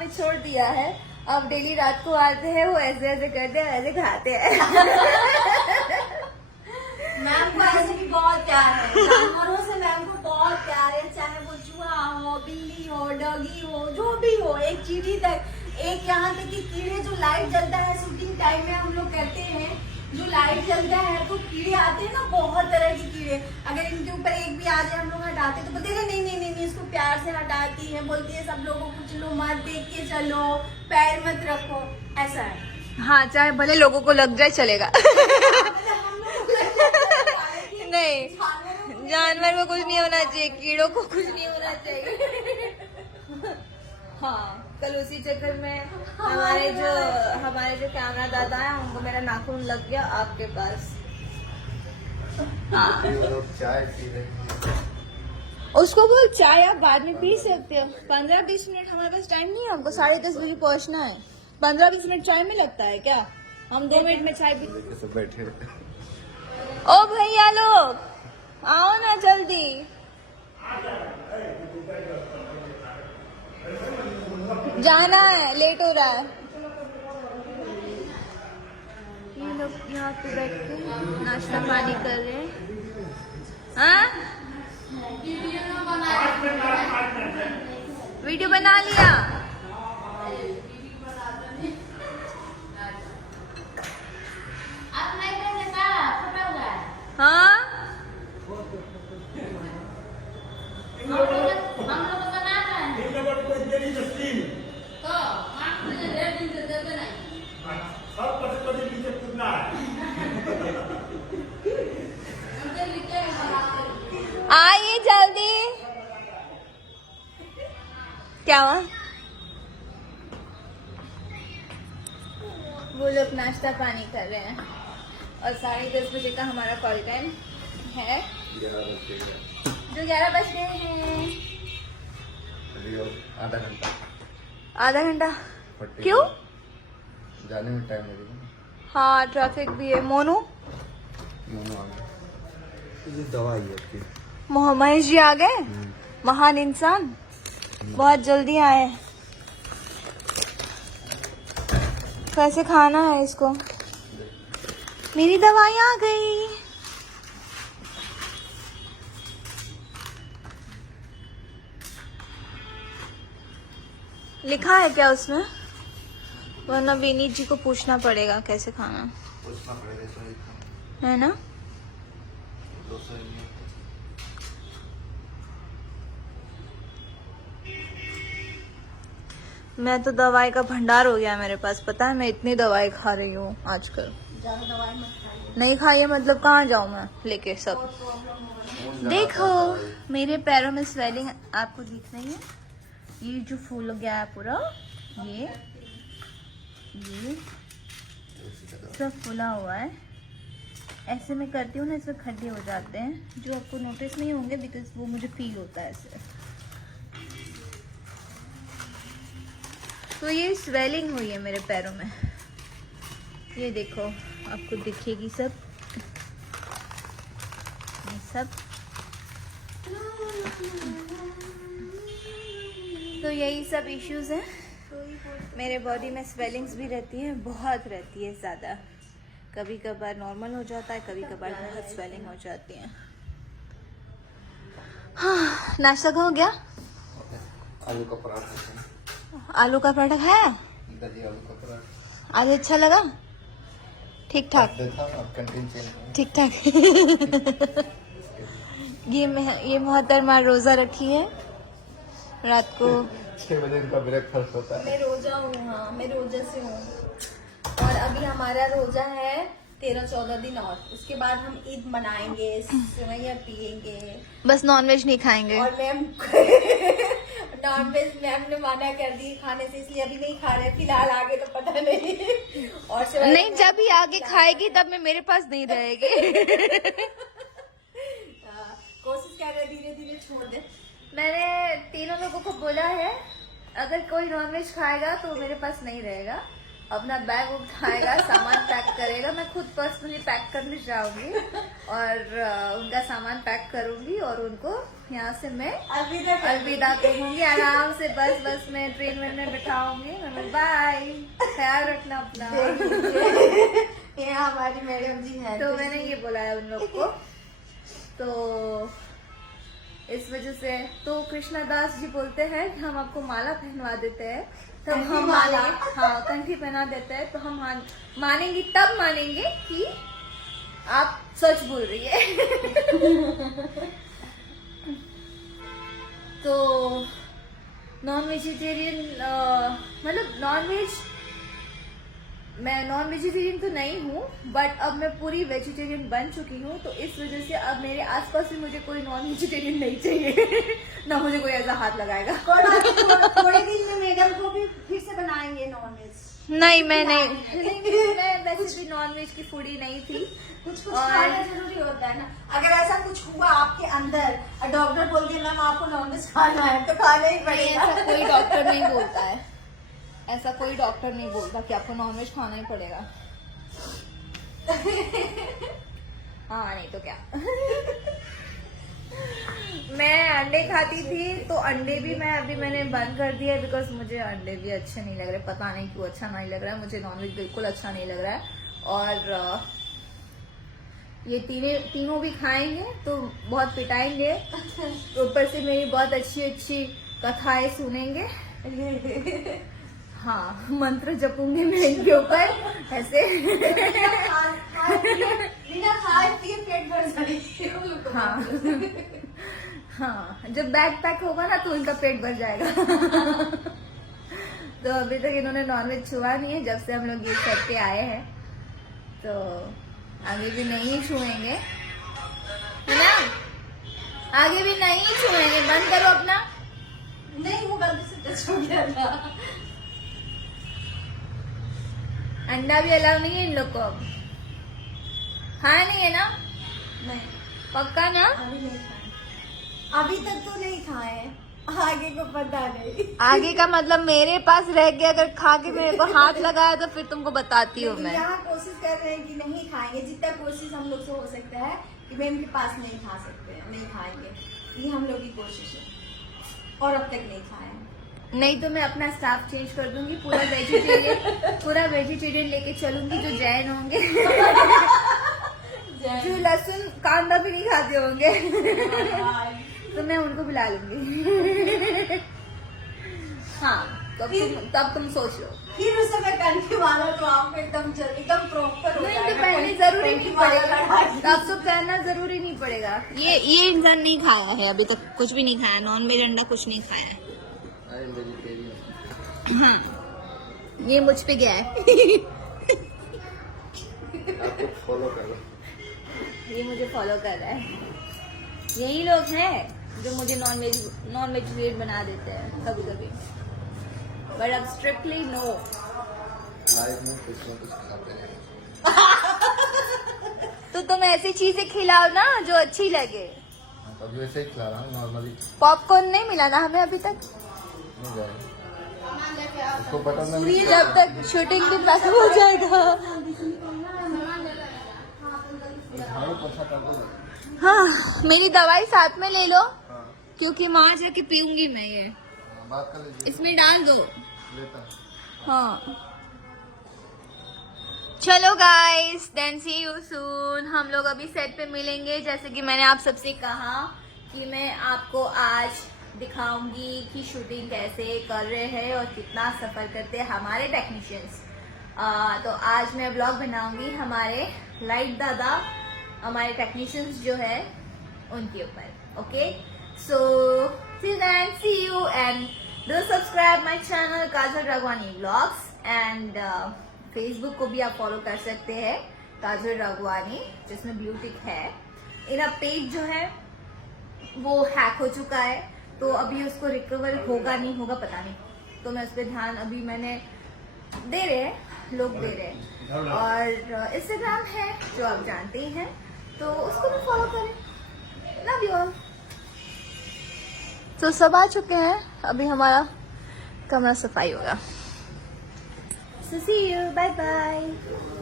पे छोड़ दिया है। अब डेली रात को आते हैं, वो ऐसे ऐसे करते हैं, ऐसे खाते हैं। मैम को ऐसे भी बहुत प्यार है, जानवरों से मैम को बहुत प्यार है, चाहे वो चूहा हो, बिल्ली हो, डॉगी हो, जो भी हो, एक चींटी तक, एक यहाँ तक कि कीड़े जो लाइट जलता है शूटिंग टाइम में हम लोग करते हैं, जो लाइट जलता है तो कीड़े आते हैं ना, बहुत तरह के कीड़े, अगर इनके ऊपर एक भी आ जाए हम लोग हटाते तो बोलते हैं नहीं नहीं नहीं नहीं, इसको प्यार से हटाती है, बोलती है सब लोगों को चलो मत देख के चलो, पैर मत रखो, ऐसा है। हाँ, चाहे भले लोगों को लग जाए चलेगा। नहीं, जानवर को कुछ नहीं होना चाहिए, कीड़ों को कुछ नहीं होना चाहिए। हाँ, कल उसी चक्कर में हमारे जो कैमरा दादा है, उनको मेरा नाखून लग गया आपके पास। चाय पी रहे। उसको बोल चाय आप बाद में पी सकते हो। 15-20 मिनट हमारे पास टाइम नहीं है, हमको 10:30 बजे पहुंचना है। 15-20 मिनट चाय में लगता है क्या? हम 2 मिनट में चाय पी। सब बैठे। ओ भैया लोग, आओ ना जल्दी। जाना है, लेट हो रहा है। ये लोग यहाँ पे बैठ के नाश्ता पानी कर रहे हैं। हाँ, वीडियो बना लिया। हाँ, आइए जल्दी। क्या हुआ? वो लोग नाश्ता पानी कर रहे हैं और 10:30 बजे का हमारा कॉल टाइम है, जो 11 बज गए हैं। आधा घंटा। आधा घंटा क्यों? जाने में टाइम लगेगा। हाँ, ट्रैफिक भी है। मोनू, ये दवा आई है आपकी। महेश जी आ गए, महान इंसान, बहुत जल्दी आए। कैसे खाना है इसको? मेरी दवाई आ गई। लिखा है क्या उसमें? वरना विनीत जी को पूछना पड़ेगा कैसे खाना पूछना पड़ेगा है ना। मैं तो दवाई का भंडार हो गया मेरे पास, पता है मैं इतनी दवाई खा रही हूँ आजकल। ज्यादा दवाई मत खाइए। नहीं खाइए मतलब कहाँ जाऊँ मैं लेके सब। देखो मेरे पैरों में स्वेलिंग आपको दिख रही है, ये जो फूल गया है पूरा, ये सब फूला हुआ है। ऐसे मैं करती हूँ ना, इसमें खड्डे हो जाते हैं जो आपको नोटिस नहीं होंगे, बिकॉज वो मुझे फील होता है ऐसे। तो ये स्वेलिंग हुई है मेरे पैरों में, ये देखो आपको दिखेगी सब, ये सब। तो यही सब इश्यूज हैं मेरे बॉडी में। स्वेलिंग्स भी रहती है, बहुत रहती है ज़्यादा। कभी कभार नॉर्मल हो जाता है, कभी कभार बहुत स्वेलिंग हो जाती है। हाँ, नाश्ता हो गया? आलू का पराठा। आलू का पराठा है? दही आलू का पराठा। आज अच्छा लगा? ठीक ठाक? ठीक ठाक। ये मोहतरमा रोजा रखी है रात को 6 बजे इनका ब्रेकफास्ट होता है। मैं रोजा हूँ, हाँ मैं रोजा से हूँ। और अभी हमारा रोजा है 13-14 दिन, और उसके बाद हम ईद मनाएंगे, सेवइयां पियेंगे। बस नॉनवेज नहीं खाएंगे। और मैम नॉनवेज मैम ने मना कर दी खाने से, इसलिए अभी नहीं खा रहे फिलहाल, आगे तो पता नहीं। और नहीं, जब भी आगे खाएगी तब मैं मेरे पास नहीं रहेगी। कोशिश कर रहे धीरे धीरे छोड़ दे। मैंने तीनों लोगों को बोला है अगर कोई नॉनवेज खाएगा तो मेरे पास नहीं रहेगा, अपना बैग उठाएगा, सामान पैक करेगा। मैं खुद पर्सनली पैक करने जाऊंगी और उनका सामान पैक करूंगी और उनको यहाँ से मैं अलविदा कहूंगी आराम से। बस में ट्रेन में बिठाऊंगी। मैं बाय, ख्याल रखना अपना। ये हमारी मैडम जी हैं। तो मैंने ये बोला है उन लोग को। तो इस वजह से तो कृष्णा दास जी बोलते हैं कि हम आपको माला पहनवा देते हैं, तब हम माला। हाँ कंठी पहना देते हैं, तो हम मानेंगे, तब मानेंगे कि आप सच बोल रही है। तो नॉन वेजिटेरियन मतलब मैं नॉन वेजिटेरियन तो नहीं हूँ, बट अब मैं पूरी वेजिटेरियन बन चुकी हूँ। तो इस वजह से अब मेरे आसपास में मुझे कोई नॉन वेजिटेरियन नहीं चाहिए। ना मुझे कोई ऐसा हाथ लगाएगा। थोड़े दिन में मैडम को भी फिर से बनाएंगे नॉन वेज। नहीं मैं नहीं, मैं वैसे भी नॉन वेज की फूडी नहीं थी। कुछ खाना जरूरी होता है ना। अगर ऐसा कुछ हुआ आपके अंदर और डॉक्टर बोल दिया मैम आपको नॉनवेज खाना है तो खाना ही पड़ेगा। ऐसा कोई डॉक्टर नहीं बोलता है, ऐसा कोई डॉक्टर नहीं बोलता कि आपको नॉनवेज खाना ही पड़ेगा। हाँ नहीं तो क्या। मैं अंडे खाती थी, तो अंडे भी मैंने बंद कर दिया है, बिकॉज मुझे अंडे भी अच्छे नहीं लग रहे। पता नहीं क्यों अच्छा नहीं लग रहा है मुझे। नॉनवेज बिल्कुल अच्छा नहीं लग रहा है। और ये तीनों भी खाएंगे तो बहुत पिटाएंगे। ऊपर से मेरी बहुत अच्छी कथाएं सुनेंगे। हाँ, मंत्र जपूंगी मैं इनके ऊपर ऐसे। बिना खाए पिए पेट भर जाएगी। हाँ, जब बैग पैक होगा ना तो इनका पेट भर जाएगा। तो अभी तक इन्होंने नॉनवेज छुआ नहीं है जब से हम लोग ये सेट पे आए हैं। तो आगे भी नहीं छुएंगे, है ना? आगे भी नहीं छुएंगे। बंद करो अपना। नहीं वो गलती से टच हो गया था। अंडा भी अलाउ नहीं है इन लोग को। खाया नहीं है ना? नहीं पक्का ना? अभी नहीं खाए। अभी तक तो नहीं खाए, आगे को पता नहीं। आगे का मतलब मेरे पास रह गया, अगर खा के मेरे को हाथ लगाया तो फिर तुमको बताती हूँ मैं। यहाँ कोशिश कर रहे हैं कि नहीं खाएंगे। जितना कोशिश हम लोग से हो सकता है कि मैम के पास नहीं खा सकते हैं, नहीं खाएंगे। ये हम लोग की कोशिश है और अब तक नहीं खाए। नहीं तो मैं अपना स्टाफ चेंज कर दूंगी, पूरा वेजिटेरियन लेके चलूंगी जो जैन होंगे। जो लहसुन कांदा भी नहीं खाते होंगे। तो मैं उनको बुला लूंगी। हाँ, तब तुम सोच लो। फिर उस समय कंठी वाला तो आपको एकदम प्रॉपर हो नहीं तो जाएगा। पहले जरूरी नहीं पड़ेगा, तब तो पहनना जरूरी नहीं पड़ेगा। ये इंसान नहीं खाया है अभी तक, कुछ भी नहीं खाया। नॉन वेज अंडा कुछ नहीं खाया है। I am vegetarian. हाँ, ये मुझ पे गया है। आपको फॉलो करो। ये मुझे फॉलो कर रहा है। यही लोग हैं जो मुझे नॉन वेजिटेरियन बना देते हैं कभी कभी, बट अब स्ट्रिक्टली नो। लाइफ में कुछ ना कुछ खाते हैं। तो तुम ऐसी चीजें खिलाओ ना जो अच्छी लगे। तभी वैसे ही खिला रहा हूँ नॉर्मली। पॉपकॉर्न नहीं मिला ना हमें अभी तक। नहीं जाएगा उसको बटन में जब तक शूटिंग भी खत्म हो जाएगा। झाड़ू पोछा कर दो। हाँ, मेरी दवाई साथ में ले लो, हाँ, क्योंकि वहां जाके पीऊंगी मैं। ये बात कर लीजिए। इसमें डाल दो। लेता हाँ, चलो guys, then see you soon. हम लोग अभी सेट पे मिलेंगे। जैसे कि मैंने आप सबसे कहा कि मैं आपको आज दिखाऊंगी कि शूटिंग कैसे कर रहे हैं और कितना सफर करते हैं हमारे टेक्नीशियंस। तो आज मैं ब्लॉग बनाऊंगी हमारे लाइट दादा, हमारे टेक्नीशियंस जो है उनके ऊपर। Okay, so till then see you and do subscribe my channel Kajal Raghwani vlogs. And Facebook को भी आप फॉलो कर सकते हैं, काजल राघवानी, जिसमें ब्लूटिक है। इनका पेज जो है वो हैक हो चुका है, तो अभी उसको रिकवर होगा नहीं होगा पता नहीं। तो मैं उस पर ध्यान अभी मैंने दे रहे हैं, लोग दे रहे हैं। और इंस्टाग्राम है जो आप जानते ही हैं, तो उसको भी फॉलो करें। Love you all. तो सब आ चुके हैं, अभी हमारा कमरा सफाई होगा। So see you. Bye bye.